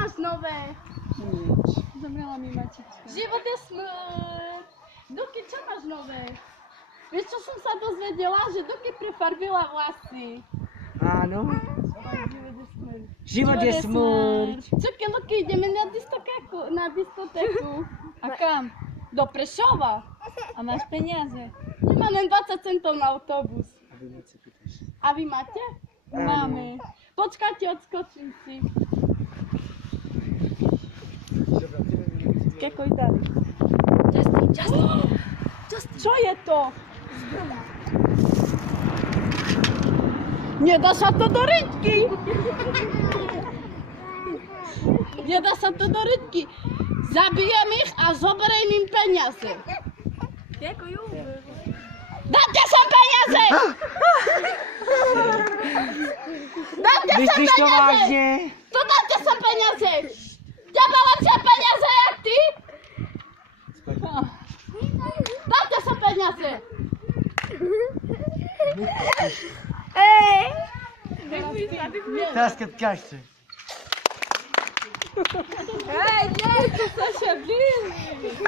máš nové? Nič. Zomrela mi matička. Život je smrť. Duky, čo máš nové? Vieš, čo som sa dozvedela? Že Duky prefarbila vlasy. Áno. Život je smrť. Život je smrť. Čakaj, Luky, ideme na diskotéku. A kam? Do Prešova. A máš peniaze? Nemám len 20 centov na autobus. A vy moc sa pýtaš. A vy máte? Máme. Počkajte, odskočím si. Kekoj dali. Justin. Čo je to? Nedá sa to do rytky. Nedá sa to do rytky. Zabijem ich a zoberiem im peniaze. Dajte sem peniaze! Dajte sem Myslíš to peniaze! vážne? To dajte sem peniaze! Teba lepšie peniaze jak ty? Dajte sem peniaze! Teraz keď kažete. Ej, nie, to sa się blíži.